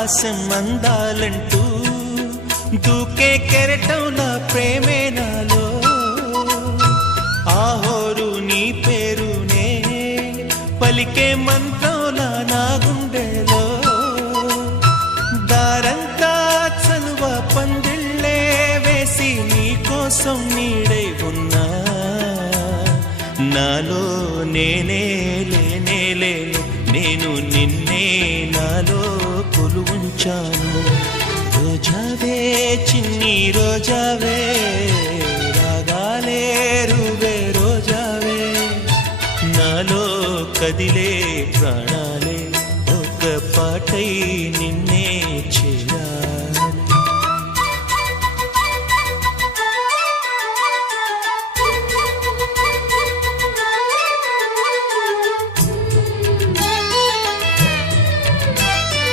ఆకాశం అందాలంటూ దూకే కెరటంలా ప్రేమే నాలో ఆహోరు నీ పేరునే పలికే మంత్రంలా నా గుండెలో దారంతా చలువ పందిళ్ళే వేసి నీకోసం నీడై ఉన్నా నాలో నేనే లేనే లేను నేను నిన్నే నాలో కొలువుంచాను రోజావే చిన్ని రోజావే రాగాలే రువే రోజావే నాలో కదిలే ప్రాణాలే ఒక పాటై నిన్నే చే